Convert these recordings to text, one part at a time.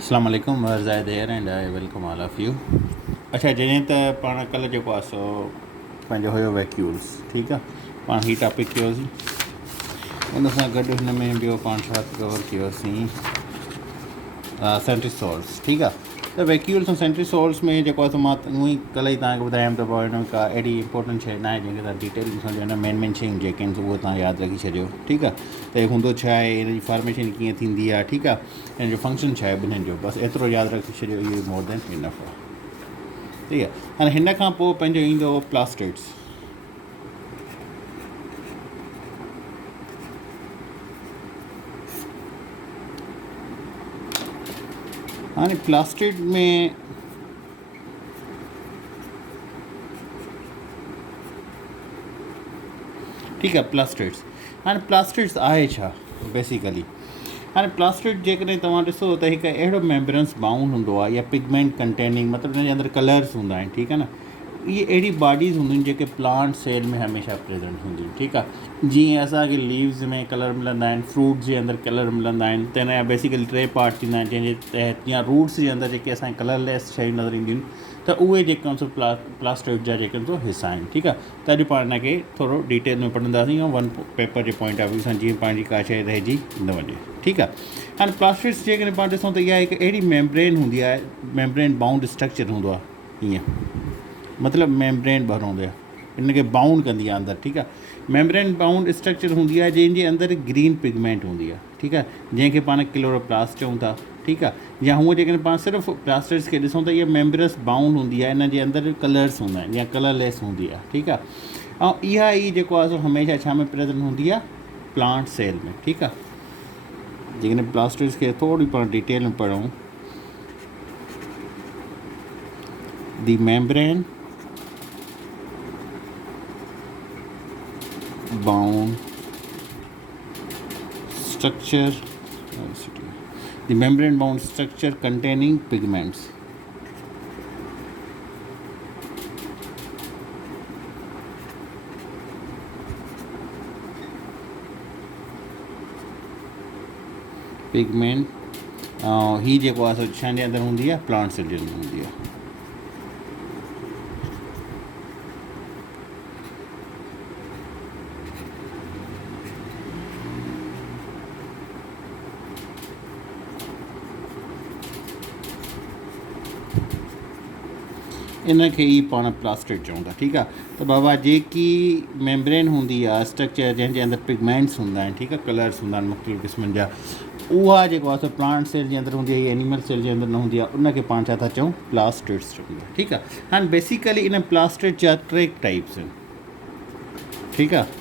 अस्सलाम वालेकुम Zahid here and I welcome all of you. अच्छा जीअं त पाण कल्ह जेको आहे सो पंहिंजो हुयो वैक्यूल्स, ठीकु आहे। पाण हीउ टॉपिक कयोसीं, उन सां गॾु हिन में ॿियो पाण छा कवर कयोसीं, सेंट्रीसोल्स, ठीकु आहे। त वैक्यूल्स ऐं सेंट्रीसोल्स में जेको आहे सो मां उअं ई कल्ह ई तव्हांखे ॿुधायमि त पोइ हिन का अहिड़ी इंपॉर्टेंट शइ न आहे जंहिंखे तव्हां डिटेल में सम्झो। हिन मेन शयूं जेके आहिनि उहो तव्हां यादि रखी छॾियो, ठीकु आहे। त हूंदो छा आहे, हिन जी फॉर्मेशन कीअं थींदी आहे, ठीकु आहे। हिन जो फंक्शन छा आहे ॿिन्हिनि जो, बसि एतिरो यादि रखी छॾियो, इहो ई मोर देन इनफ आहे, ठीकु आहे। हाणे हिन खां पोइ पंहिंजो ईंदो प्लास्टिड्स। हाणे प्लास्टिड में ठीकु आहे प्लास्टिड्स। हाणे प्लास्टिड्स आहे छा बेसिकली। हाणे प्लास्टिड जेकॾहिं तव्हां ॾिसो त हिकु अहिड़ो मेम्ब्रेन्स बाउंड हूंदो आहे या पिगमेंट कंटेनिंग, मतिलबु हिन जे अंदरि कलर्स हूंदा आहिनि, ठीकु आहे न। इहे अहिड़ी बॉडीज़ हूंदियूं आहिनि जेके प्लांट सेल में हमेशह प्रेज़ेंट हूंदियूं आहिनि, ठीकु आहे। जीअं असांखे लीव्स में कलर मिलंदा आहिनि, फ्रूट जे अंदरि कलर मिलंदा आहिनि, त हिन जा बेसिकली टे पार्ट थींदा आहिनि जंहिंजे तहत, या रूट्स जे अंदरि जेके असांखे कलरलेस शयूं नज़र ईंदियूं आहिनि, त उहे जेके आहिनि सो प्लास्टिड जा जेके आहिनि सो हिसा आहिनि, ठीकु आहे। त अॼु पाण हिन खे थोरो डिटेल में पढ़ंदासीं, ऐं one paper J point of view सां, जीअं पंहिंजी का शइ रहिजी न वञे, ठीकु आहे। हाणे प्लास्टिड्स जेकॾहिं पाण ॾिसूं त इहा हिकु अहिड़ी मेम्ब्रेन हूंदी आहे, मेम्ब्रेन बाउंड स्ट्रक्चर हूंदो आहे ईअं, मतिलबु मेम्ब्रेन ॿाहिरि हूंदो आहे, इनखे बाउंड कंदी आहे अंदरि, ठीकु आहे। मेम्ब्रेन बाउंड स्ट्रक्चर हूंदी आहे जंहिंजे अंदरि ग्रीन पिगमेंट हूंदी आहे, ठीकु आहे, जंहिंखे पाण क्लोरोप्लास्ट चऊं था, ठीकु आहे। या हूअं जेकॾहिं पाण सिर्फ़ु प्लास्टिड्स खे ॾिसूं त इहा मेम्ब्रेस बाउंड हूंदी आहे, इन जे अंदरि कलर्स हूंदा आहिनि या कलरलेस हूंदी आहे, ठीकु आहे। ऐं इहा ई जेको आहे सो हमेशह छा में प्रेज़ेंट हूंदी आहे, प्लांट सेल में, ठीकु आहे। जेकॾहिं प्लास्टिड्स खे थोरी पाण डिटेल में पढ़ूं, दी membrane bound structure, the membrane bound structure containing pigments. Pigment ही जेको आहे सो छा जे अंदरि हूंदी आहे, प्लांट सेल जे अंदरि हूंदी आहे। इन खे ई पाण प्लास्टिड चऊं था, ठीकु आहे। त बाबा जेकी मेम्ब्रेन हूंदी आहे स्ट्रक्चर, जंहिंजे अंदरि पिगमेंट्स हूंदा आहिनि, ठीकु आहे, कलर्स हूंदा आहिनि मुख़्तलिफ़ क़िस्मनि जा, उहा जेको आहे सो प्लांट सेल जे अंदरि हूंदी आहे, एनिमल सेल जे अंदरि न हूंदी आहे, उनखे पाण छा था चऊं, प्लास्टिड्स चऊं था, ठीकु आहे। हाणे बेसिकली इन प्लास्टिड जा टे टाइप्स आहिनि, ठीकु आहे।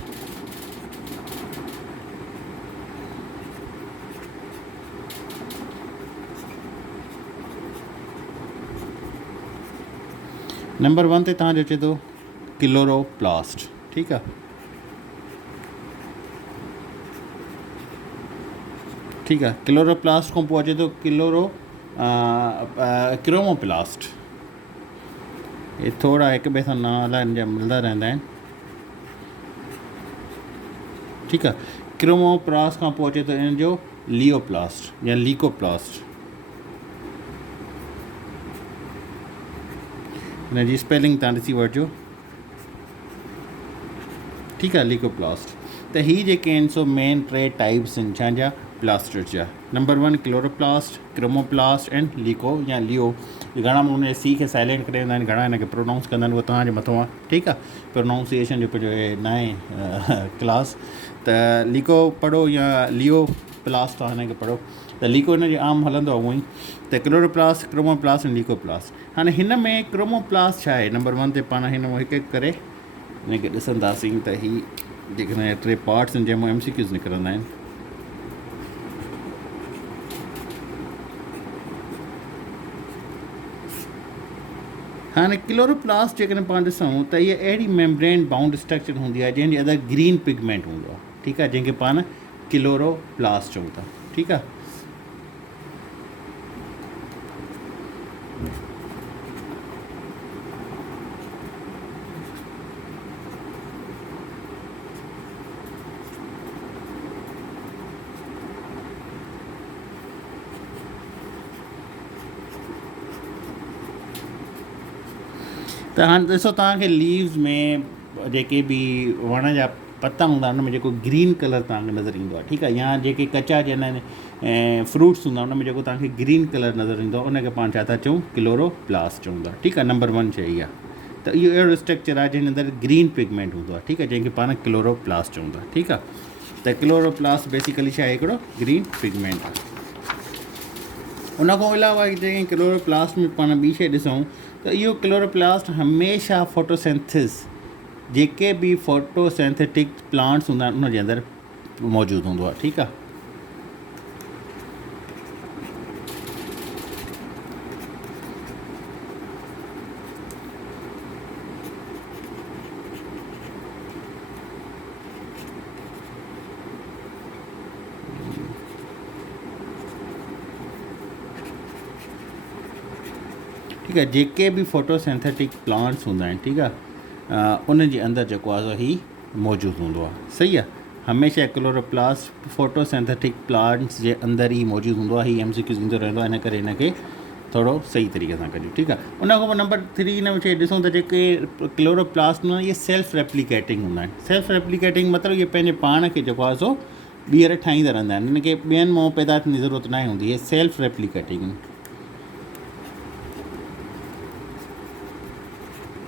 नंबर 1 ते तव्हांजो अचे थो क्लोरोप्लास्ट, ठीकु आहे, ठीकु आहे। क्लोरोप्लास्ट खां पोइ अचे थो क्रोमोप्लास्ट। ये थोरा हिक ॿिए सां नाला हिन जा मिलंदा रहंदा आहिनि, ठीकु आहे। क्रोमोप्लास्ट खां पोइ अचे थो इन जो लियोप्लास्ट या लीकोप्लास्ट। हिन जी स्पेलिंग तव्हां ॾिसी वठिजो, ठीकु आहे, लीकोप्लास्ट। त हीअ जेके आहिनि सो मेन टे टाइप्स आहिनि छाजा, प्लास्टिड्स जा। नंबर 1 क्लोरोप्लास्ट, क्रोमोप्लास्ट एंड लीको या लियो। घणा माण्हू हुन सी खे साइलेंट करे वेंदा आहिनि, घणा हिन खे प्रोनाउंस कंदा आहिनि, उहो तव्हांजे मथां आहे, ठीकु आहे। प्रोनाउंसिएशन जो पंहिंजो न आहे क्लास, त लीको पढ़ो या लियो प्लास्ट आहे, हिन खे पढ़ो। त लीको हिन जो आम हलंदो आहे उअं ई। त क्लोरोप्लास्ट, क्रोमोप्लास्ट ऐं लीकोप्लास्ट। हाणे हिन में क्रोमोप्लास्ट छा आहे, नंबर 1 ते पाण हिन में हिकु हिकु करे हिनखे ॾिसंदासीं त हीअ जेके हिन जा टे पार्ट्स आहिनि जंहिंमां MCQs निकिरंदा आहिनि। हाणे क्लोरोप्लास्ट जेकॾहिं पाण ॾिसूं त इहा अहिड़ी मेम्ब्रेन बाउंड स्ट्रक्चर हूंदी आहे जंहिंजे अंदरि ग्रीन पिगमेंट हूंदो आहे, ठीकु आहे, जंहिंखे पाण क्लोरोप्लास्ट चऊं था, ठीकु आहे। त हाणे ॾिसो तव्हांखे लीव्स में जेके बि वण जा पता हूंदा आहिनि उन में जेको ग्रीन कलर तव्हांखे नज़र ईंदो आहे, ठीकु आहे, या जेके कचा चवंदा आहिनि ऐं फ्रूट्स हूंदा उन में जेको तव्हांखे ग्रीन कलर नज़र ईंदो आहे उनखे पाण छा था चऊं, क्लोरोप्लास्ट चवंदा, ठीकु आहे। नंबर 1 शइ इहा। त इहो अहिड़ो स्ट्रक्चर आहे जंहिंजे अंदरि ग्रीन पिगमेंट हूंदो आहे, ठीकु आहे, जंहिंखे पाण क्लोरोप्लास्ट चवंदा, ठीकु आहे। त क्लोरोप्लास्ट बेसिकली छा आहे, हिकिड़ो ग्रीन पिगमेंट आहे। उन खां अलावा जेके क्लोरोप्लास्ट में पाण ॿी शइ ॾिसूं त इहो क्लोरोप्लास्ट हमेशह फोटोसिंथेसिस, जेके बि फोटोसिंथेटिक प्लांट्स हूंदा आहिनि उनजे अंदरि मौजूदु हूंदो आहे, ठीकु आहे। ठीकु आहे, जेके बि फोटोसिंथेटिक प्लांट्स हूंदा आहिनि, ठीकु आहे, उन जे अंदरि जेको आहे ही मौजूदु हूंदो आहे, सही आहे। हमेशह क्लोरोप्लास्ट फोटोसिंथेटिक प्लांट्स जे अंदरि ई मौजूदु हूंदो आहे। ही MCQ ईंदो रहंदो आहे, इन करे हिनखे थोरो सही तरीक़े सां कजो, ठीकु आहे। उन खां पोइ नंबर 3 हिन में शइ ॾिसूं त जेके क्लोरोप्लास्ट हूंदा आहिनि इहे सेल्फ रेप्लिकेटिंग हूंदा आहिनि। सेल्फ रेप्लिकेटिंग मतिलबु इहे पंहिंजे पाण खे जेको आहे सो ॿीहर ठाहींदा रहंदा आहिनि, हिनखे ॿियनि मां पैदा थियण जी ज़रूरत न हूंदी, इहे सेल्फ रेप्लिकेटिंग,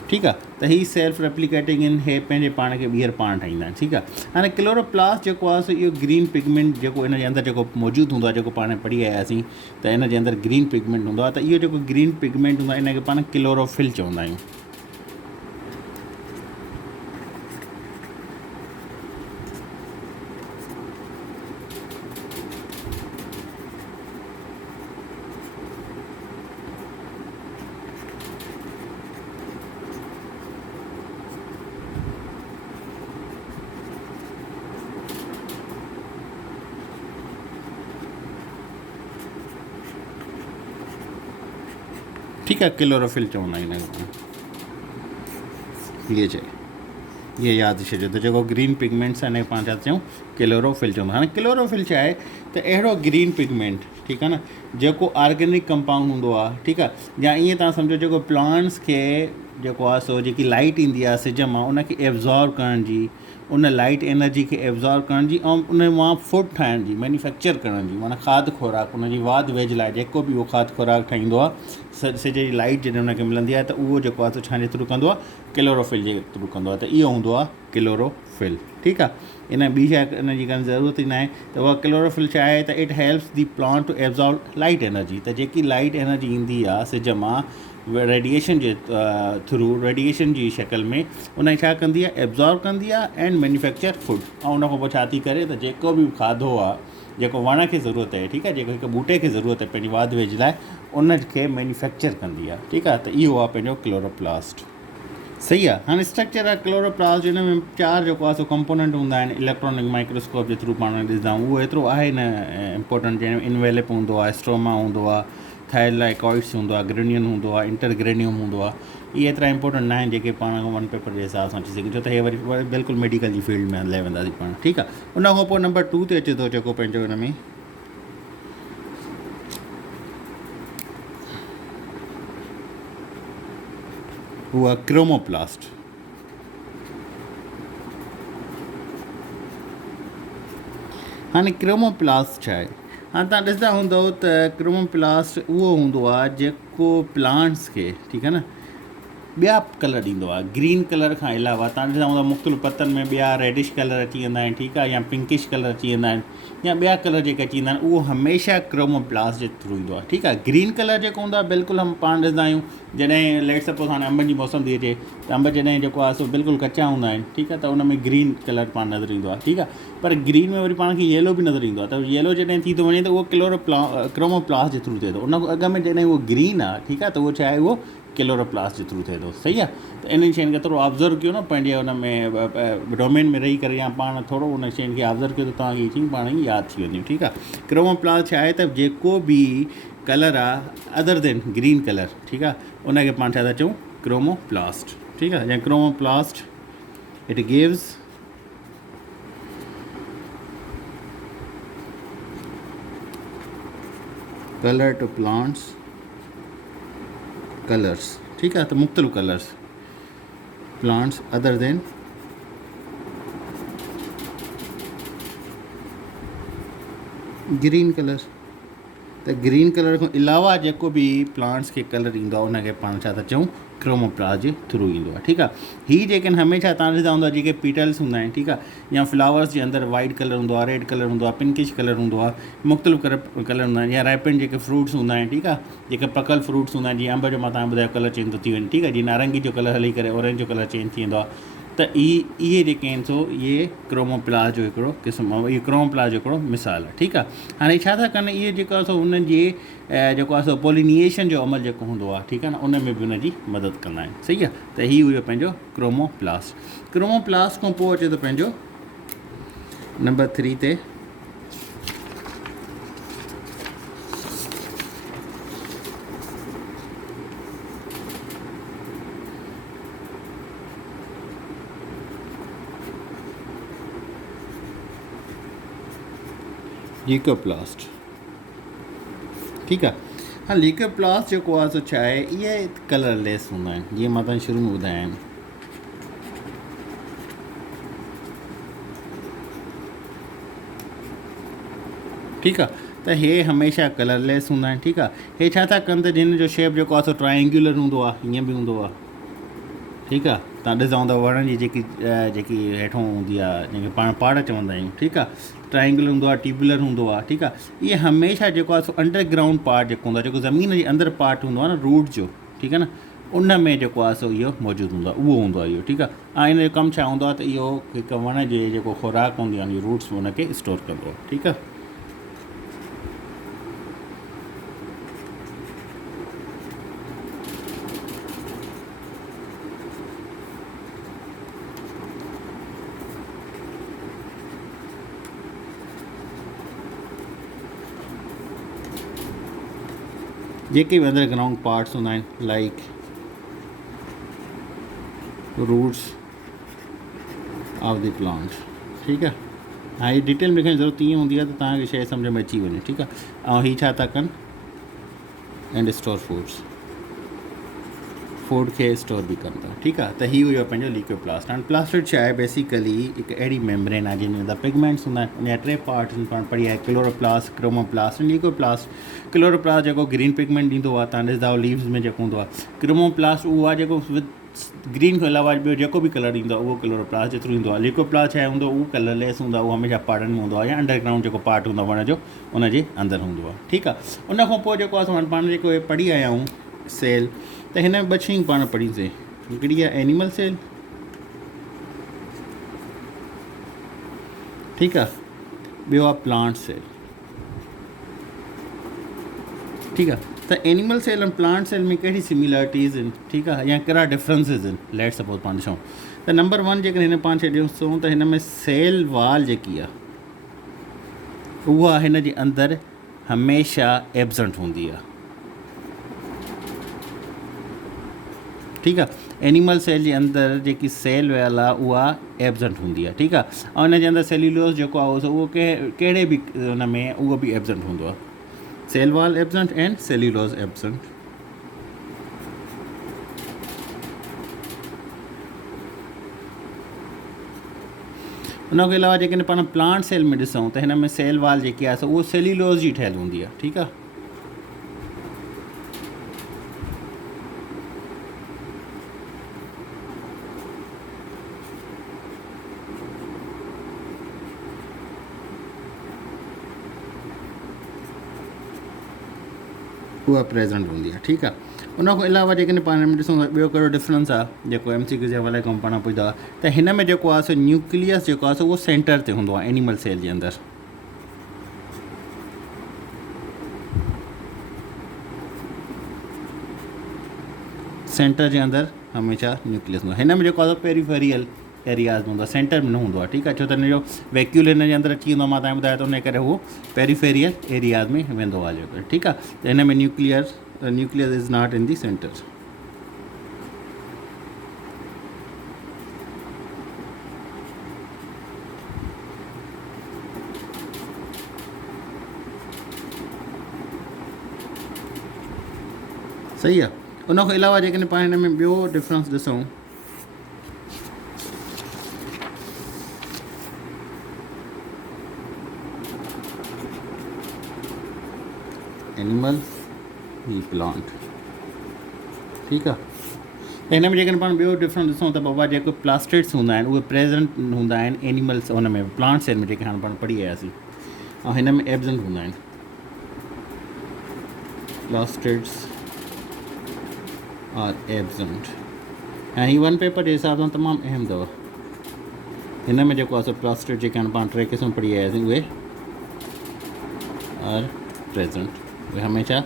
ठीकु आहे। त ही सेल्फ रेप्लिकेटिंग आहिनि, हे पंहिंजे पाण खे ॿीहर पाण ठाहींदा आहिनि, ठीकु आहे। हाणे क्लोरोप्लास्ट जेको आहे सो इहो ग्रीन पिगमेंट जेको इन जे अंदरि जेको मौजूदु हूंदो आहे, जेको पाण पढ़ी आयासीं त इन जे अंदरि ग्रीन पिगमेंट हूंदो आहे, त इहो जेको ग्रीन पिगमेंट हूंदो आहे इनखे पाण क्लोरोफिल चवंदा आहियूं। ठीकु आहे, क्लोरोफिल चवंदा आहियूं हिनखे, इहे चए, इहे यादि छॾियो त जेको ग्रीन पिगमेंट्स आहे हिनखे पाण छा चऊं, क्लोरोफिल चवंदा। हाणे क्लोरोफिल छा आहे त अहिड़ो ग्रीन पिगमेंट, ठीकु आहे न, जेको ऑर्गेनिक कंपाउंड हूंदो आहे, ठीकु आहे, या ईअं तव्हां सम्झो जेको प्लांट्स खे जेको आहे सो जेकी लाइट ईंदी आहे सिज मां उनखे एब्ज़ॉर्ब करण जी, उन लाइट एनर्जी खे एब्ज़ॉर्ब करण जी ऐं उन मां फूड ठाहिण जी, मैन्युफैक्चर करण जी, माना खाद खुराक, उन जी वाध वेझ लाइ जेको बि उहो खाद खुराक ठाहींदो आहे, सिज जी लाइट जॾहिं उनखे मिलंदी आहे त उहो जेको आहे छा जे थ्रू कंदो आहे, क्लोरोफिल जे थ्रू कंदो आहे। त इहो हूंदो आहे क्लोरोफिल, ठीकु आहे। इन ॿी शइ इन जी कान ज़रूरत ई न आहे। त उहा क्लोरोफिल छा आहे त it helps the plant to absorb light energy, त जेकी लाइट एनर्जी ईंदी आहे सिज मां रेडिएशन जे थ्रू, रेडिएशन जी शकल में उन छा कंदी आहे, एब्ज़ॉर्ब कंदी आहे एंड मैन्युफैक्चर फूड। ऐं उन खां पोइ छा थी करे त जेको बि खाधो आहे, जेको वण खे ज़रूरत आहे, ठीकु आहे, जेको हिकु ॿूटे खे ज़रूरत आहे पंहिंजी वाध वेझ लाइ, उनखे मैन्युफैक्चर कंदी आहे, ठीकु आहे। त इहो आहे पंहिंजो क्लोरोप्लास्ट, सही आहे। हाणे स्ट्रक्चर आहे क्लोरोप्लास्ट, हिन में 4 जेको आहे सो कंपोनेंट हूंदा आहिनि। इलेक्ट्रॉनिक माइक्रोस्कोप जे थ्रू पाण ॾिसंदा आहियूं, उहो एतिरो आहे न इम्पोर्टेंट, जंहिंमें इनवेलिप हूंदो आहे, स्ट्रोमा हूंदो आहे, थायलाइकॉइड्स हूंदो आहे, ग्रेन्यून हूंदो आहे, इंटरग्रेन्यूम हूंदो आहे। इहे एतिरा इंपॉर्टेंट न आहिनि जेके पाण वन पेपर जे हिसाब सां अची सघे, छो त हे वरी बिल्कुलु मेडिकल जी फील्ड में हले वेंदासीं पाण, ठीकु आहे। उन खां पोइ नंबर 2 ते अचे थो जेको पंहिंजो हिन में उहो आहे क्रोमोप्लास्ट। हाणे क्रोमोप्लास्ट छा आहे, हाणे तव्हां ॾिसंदा हूंदव त क्रोमोप्लास्ट उहो हूंदो आहे जेको प्लांट्स खे, ठीकु आहे न, ॿिया कलर ॾींदो आहे। ग्रीन कलर खां अलावा तव्हां ॾिसंदा हूंदा मुख़्तलिफ़ पतनि में ॿिया रेडिश कलर अची वेंदा आहिनि, ठीकु आहे, या पिंकिश कलर अची वेंदा आहिनि, या ॿिया कलर जेके अची वेंदा आहिनि, उहो हमेशह क्रोमोप्लास्ट जे थ्रू ईंदो आहे, ठीकु आहे। ग्रीन कलर जेको हूंदो आहे बिल्कुलु हम पाण ॾिसंदा आहियूं जॾहिं लेट सपोज़ हाणे अंबनि जी मौसम थी अचे त अंब जॾहिं जेको आहे सो बिल्कुलु कचा हूंदा आहिनि, ठीकु आहे, त उन में ग्रीन कलर पाण नज़र ईंदो आहे, ठीकु आहे। पर ग्रीन में वरी पाण खे येलो बि नज़र ईंदो आहे, त येलो जॾहिं थी थो वञे त उहो क्रोमोप्लास्ट जे थ्रू थिए थो। उन अॻ में जॾहिं उहो ग्रीन आहे, ठीकु आहे, त उहो छा आहे, उहो क्लोरोप्लास्ट जे थ्रू थिए थो, सही आहे। त इन शयुनि खे थोरो ऑब्ज़र्व कयो न पंहिंजे हुन में डोमेन में रही करे, या पाण थोरो उन शयुनि खे ऑब्ज़र्व कयो त तव्हांखे चई पाण ई यादि थी वेंदियूं, ठीकु आहे। क्रोमोप्लास्ट छा आहे त जेको बि कलर आहे अदर देन ग्रीन कलर, ठीकु आहे, उनखे पाण छा था चऊं, क्रोमोप्लास्ट, ठीकु आहे। या chromoplast it gives colour to plants, colours, ठीकु आहे, त मुख़्तलिफ़ colours. plants other than green colour. त ग्रीन कलर खां अलावा जेको बि प्लांट्स खे कलर ईंदो आहे उनखे पाण छा था चऊं, क्रोमोप्लास्ट जे थ्रू ईंदो आहे। ठीकु आहे, हीअ जेके हमेशह तव्हां ॾिसंदा हूंदा जेके पीटल्स हूंदा आहिनि, ठीकु आहे, या फ्लावर्स जे अंदरि वाइट कलर हूंदो आहे, रेड कलर हूंदो आहे, पिंकिश कलर हूंदो आहे, मुख़्तलिफ़ कलर हूंदा आहिनि, या राइपेंड जेके फ्रूट्स हूंदा आहिनि, ठीकु आहे, जेके पकल फ्रूट्स हूंदा आहिनि, जीअं अंब जो मां तव्हांखे ॿुधायो कलर चेंज थो थी वञे, ठीकु आहे, जीअं नारंगी जो कलर हली करे ऑरेंज जो कलर चेंज थी वेंदो आहे। त इहे जेके आहिनि सो इहे क्रोमोप्लास्ट जो हिकिड़ो क़िस्म आहे, इहो क्रोमोप्लास्ट जो हिकिड़ो मिसाल आहे। ठीकु आहे, हाणे छा था कनि इहे जेको आहे सो उन्हनि जे जेको आहे सो पॉलिनेशन जो अमल जेको हूंदो आहे, ठीकु आहे न, उन में बि उनजी मदद कंदा आहिनि। सही आहे, त हीउ हुयो पंहिंजो क्रोमोप्लास्ट। क्रोमोप्लास्ट खां पोइ अचे थो पंहिंजो नंबर 3 ते ल्यूकोप्लास्ट। ठीकु आहे, हाँ, ल्यूकोप्लास्ट जेको आहे सो छा आहे, इहे कलरलेस हूंदा आहिनि, जीअं मां तव्हांखे शुरू में ॿुधाया आहिनि। ठीकु आहे, त हे हमेशह कलरलेस हूंदा आहिनि। ठीकु आहे, हे छा था कनि त जिन जो शेप जेको आहे सो ट्रायंगुलर हूंदो आहे, हीअं बि हूंदो आहे। ठीकु आहे, तव्हां ॾिसंदा हूंदा वणनि जी जेकी हेठों हूंदी आहे, जंहिंखे पाण पाड़ चवंदा आहियूं, ठीकु आहे, ट्रायंगुलर हूंदो आहे, ट्यूबुलर हूंदो आहे। ठीकु आहे, इहे हमेशह जेको आहे सो अंडरग्राउंड पार्ट जेको हूंदो आहे, जेको ज़मीन जे अंदरि पार्ट हूंदो आहे न, रूट जो, ठीकु आहे न, उन में जेको आहे सो इहो मौजूदु हूंदो आहे, उहो हूंदो आहे इहो। ठीकु आहे, ऐं इन जो कमु छा हूंदो आहे त इहो हिकु वण जे जेको ख़ुराक हूंदी आहे, उन रूट्स में उनखे स्टोर कंदो आहे। ठीकु आहे, जेके बि अंडरग्राउंड पार्ट्स हूंदा आहिनि, like roots of the plants. ठीकु आहे, हाँ, ये डिटेल में लिखण जी ज़रूरत ईअं हूंदी आहे त तव्हांखे शइ सम्झ में अची वञे। ठीकु आहे, ऐं हीअ छा था कनि, एंड स्टोर फूड खे स्टोर बि कनि था। ठीकु आहे, त हीउ हुयो पंहिंजो ल्यूकोप्लास्ट। हाणे प्लास्टिड छा आहे, बेसिकली हिकु अहिड़ी मेम्ब्रेन आहे जंहिंजे अंदरि पिगमेंट्स हूंदा आहिनि। उनजा 3 पार्ट्स पाण पढ़ी आहे, क्लोरोप्लास्ट, क्रोमोप्लास्ट ऐं ल्यूकोप्लास्ट। क्लोरोप्लास्ट जेको ग्रीन पिगमेंट ॾींदो आहे, तव्हां ॾिसंदा लीव्स में जेको हूंदो आहे। क्रोमोप्लास्ट उहो आहे जेको विद ग्रीन खां अलावा ॿियो जेको बि कलर ईंदो आहे, उहो क्लोरोप्लास्ट जे थ्रू ईंदो आहे। ल्यूकोप्लास्ट छा हूंदो, उहो कलरलेस हूंदो आहे, उहो हमेशह पाड़नि में हूंदो आहे, या अंडरग्राउंड जेको पार्ट हूंदो आहे वण जो, उनजे अंदरि हूंदो आहे। ठीकु आहे, उनखां पोइ जेको आहे पाण जेको पढ़ी आया आहियूं सेल, त हिन में 2 शयूं पाण पढ़ीसीं। हिकिड़ी आहे एनिमल सेल, ठीकु आहे, ॿियो आहे प्लांट सेल। ठीकु आहे, त एनिमल सेल ऐं प्लांट सेल में कहिड़ी सिमिलरिटीज़ आहिनि, ठीकु आहे, या कहिड़ा डिफरेंसिस आहिनि। लेट सपोज पाण ॾिसूं त नंबर 1 जेकॾहिं हिन पाण खे ॾिसूं त हिन में सेल वाल जेकी आहे, उहा हिन जे अंदरि हमेशह एब्सेंट हूंदी आहे। ठीकु आहे, एनिमल सेल जे अंदरि जेकी सेल वयल आहे उहा एब्सेंट हूंदी आहे। ठीकु आहे, ऐं हिन जे अंदरि सेल्यूलोस जेको आहे उहो कहिड़े बि हुन में उहो बि एब्सेंट हूंदो आहे। Cell wall absent and cellulose absent. उनखे अलावा जेकॾहिं पाण प्लांट सेल में ॾिसूं त हिन में सेल वाल जेकी आहे उहो सेल्यूलोस जी ठहियलु हूंदी आहे। ठीकु आहे, उहा प्रेज़ेंट हूंदी आहे। ठीकु आहे, उनखां अलावा जेकॾहिं पाण में ॾिसूं त ॿियो कहिड़ो डिफरेंस आहे जेको MCQ जे हवाले खां पाण पुछंदा हुआ, त हिन में जेको आहे सो न्यूक्लियस जेको आहे सो उहो सेंटर ते हूंदो आहे एनिमल सेल जे अंदरि। सेंटर जे अंदरि हमेशह न्यूक्लियस हूंदो आहे। हिन में जेको आहे पेरीफेरियल एरियाज़ में हूंदो आहे, सेंटर में न हूंदो आहे। ठीकु आहे, छो त हिन जो वैक्यूल हिन जे अंदरि अची वेंदो आहे, मां तव्हांखे ॿुधायो त उन करे उहो पेरीफेरियल एरियाज़ में वेंदो आहे जेको। ठीकु आहे, त हिन में nucleus is not in the centre. सही आहे, उनखां अलावा जेकॾहिं पाण हिन में ॿियो डिफरेंस ॾिसूं एनिमल्स ही प्लांट। ठीकु आहे। त हिन में जेकॾहिं पाण ॿियो डिफरेंस ॾिसूं त बाबा जेको प्लास्टिड्स हूंदा आहिनि उहे प्रेज़ेंट हूंदा आहिनि एनिमल्स हुन में प्लांट्स में जेके हाणे पाण पढ़ी आयासीं, ऐं हिन में एब्सेंट हूंदा आहिनि। प्लास्टिड्स आर एब्सेंट, ऐं हीअ वन पेपर जे हिसाब सां तमामु अहम अथव। हिन में जेको आहे सो प्लास्टिड जेके हाणे पाण 3 क़िस्म पढ़ी आयासीं उहे आर प्रेज़ेंट, उहे हमेशह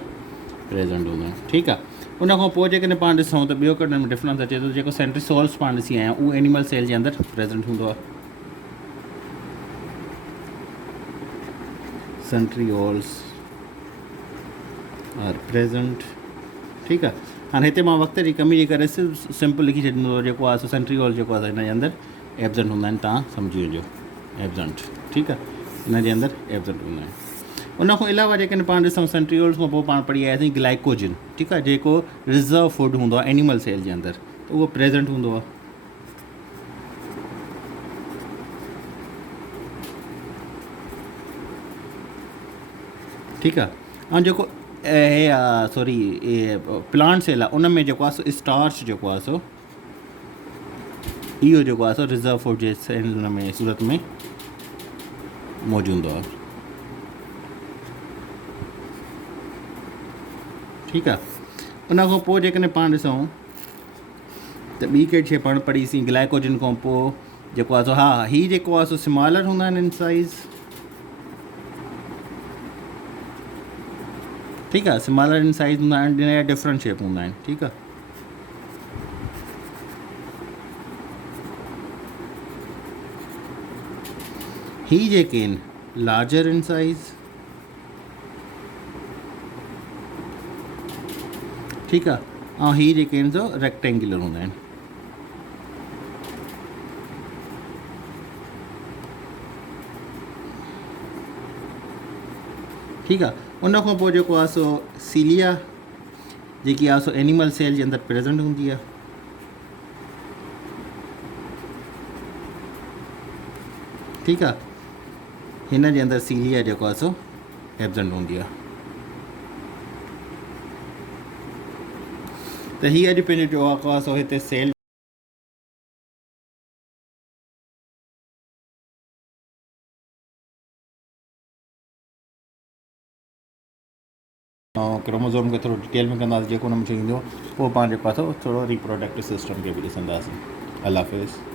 प्रेज़ेंट हूंदा आहिनि। ठीकु आहे। उन खां पोइ जेकॾहिं पाण ॾिसूं त ॿियो कॾहिं में डिफरेंस अचे थो, जेको सेंट्रीसोल्स पाण ॾिसी आया आहियूं उहो एनिमल सेल जे अंदरि प्रेज़ेंट हूंदो आहे। Centrioles are present. ठीकु आहे। हाणे हिते मां वक़्त जी कमी जे करे सिंपल लिखी छॾींदो, जेको आहे सो सेंट्रीओल जेको आहे हिन जे अंदरि एब्सेंट हूंदा आहिनि, तव्हां सम्झी वञिजो एब्सेंट। ठीकु आहे। हिन जे अंदरि एब्सेंट हूंदा आहिनि। उन खां अलावा जेकॾहिं पाण ॾिसूं सेंट्रीओल्स खां पोइ पाण पढ़ी आयासीं ग्लाइकोजन। ठीकु आहे। जेको रिज़र्व फूड हूंदो आहे एनिमल सेल जे अंदरि, त उहो प्रेज़ेंट हूंदो आहे। ठीकु आहे। ऐं जेको हे आहे सॉरी प्लांट सेल आहे उन में जेको आहे सो स्टार्च जेको आहे सो इहो जेको आहे सो रिज़र्व फूड जे हुन में सूरत में मौजूदु आहे। ठीकु आहे। उन खां पोइ जेकॾहिं पाण ॾिसूं त ॿी कहिड़ी शइ पाण पढ़ीसीं ग्लाइकोजन खां पोइ जेको आहे सो हा हीअ जेको आहे सो स्मॉलर हूंदा आहिनि इन साइज़। ठीकु आहे। स्मॉलर इन साइज़ हूंदा आहिनि, जिन जा डिफरेंट शेप हूंदा आहिनि। ठीकु आहे। ही जेके आहिनि लार्जर इन साइज़। ठीकु आहे। ऐं हीअ जेके आहिनि सो रेक्टेंगुलर हूंदा आहिनि। ठीकु आहे। उन खां पोइ जेको आहे सो सीलिया जेकी आहे सो एनिमल सेल जे अंदरि प्रेज़ेंट हूंदी आहे। ठीकु आहे। हिन जे अंदरि सीलिया जेको आहे सो एब्सेंट हूंदी आहे। त हीअ अॼु पंहिंजो जेको आहे सो हिते सेल ऐं क्रोमोज़ोम खे थोरो डिटेल में कंदासीं, जेको हुन में ईंदो पोइ पाण जेको आहे सो थोरो रिप्रोडक्टिव सिस्टम खे बि ॾिसंदासीं। अल्लाह हाफ़िज़।